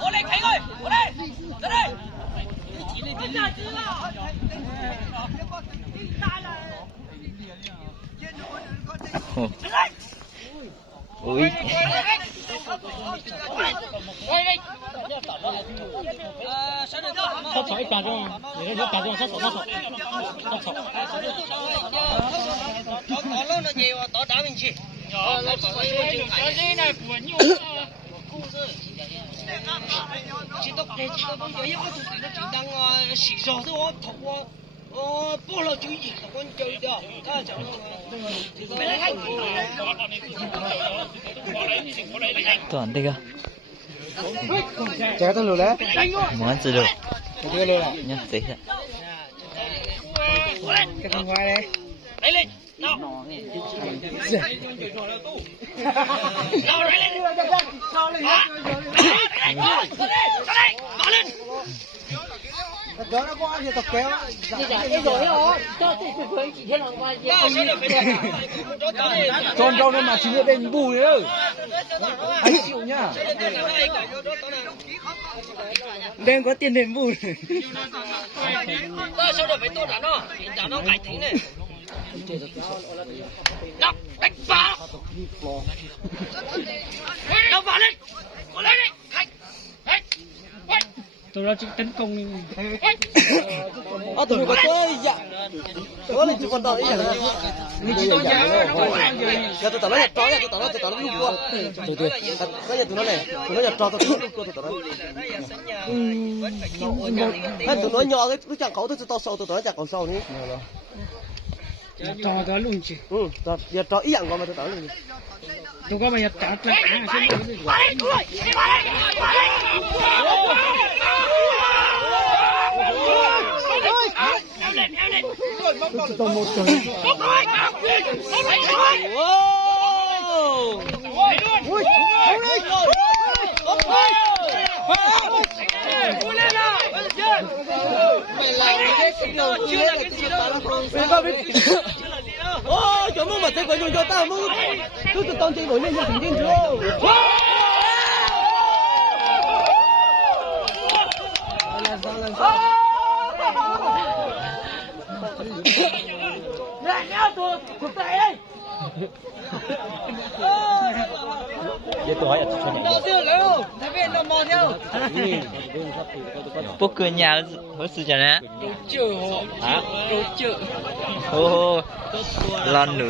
我嚟企佢，我嚟，嚟嚟。Ui. Sắp sỏi cả rồi, để nó cả rồi sắp sỏi. Có lâu nó nhiều, tỏ đá mình chi. Cái gì này của nhiều. Chỉ tóc để chỉ tóc bông chơi nó chỉ đang xì xò thôi, thọc qua. Bố là chú gì con chơi đó, ta chẳng Toàn đây cơ. Chạy tới lùi đấy. Món gì được. Đưa lùi lại. Nhá, tí ạ. Cái thằng ngoài đây. lấy lên, nào. Nào lấy lên. Sao lên? Nào lên. Đó nó có gì tập kéo. Tròn đâu nó mà chỉ biết đền bù nữa. Anh chịu nhá. Đêm có tiền đền bù. Sao được phải tốt đã nó cải thiện này. Nào, đánh vào. Nào vào lên. Vào lên đi. Tụi nó chỉ tấn công. Tụi nó có chơi dạ. Có lên chụp con tàu ý à? Mình chỉ có dạ. Giờ tụi nó nhặt trói, tụi nó lúc qua. Bây giờ tụi nó này, tụi nó nhặt trói, tụi nó lúc qua tụi nó. Tụi nó nhỏ cái chẳng khẩu, tụi nó sâu, tụi nó chẳng còn sâu nữa. Trò đó luôn chứ. Giờ trói ý dạng mà tụi nó luôn. Tụi có bây giờ trả lại Tụi một trời. Chỗ mà thấy có nhiều cho tao muốn cứ tụi con chơi nổi lên cho thằng điên chưa? Vậy tôi hỏi là cho nhận được. Bố cười nhà hồi sự chả nè. Hả? Ô, lon nửa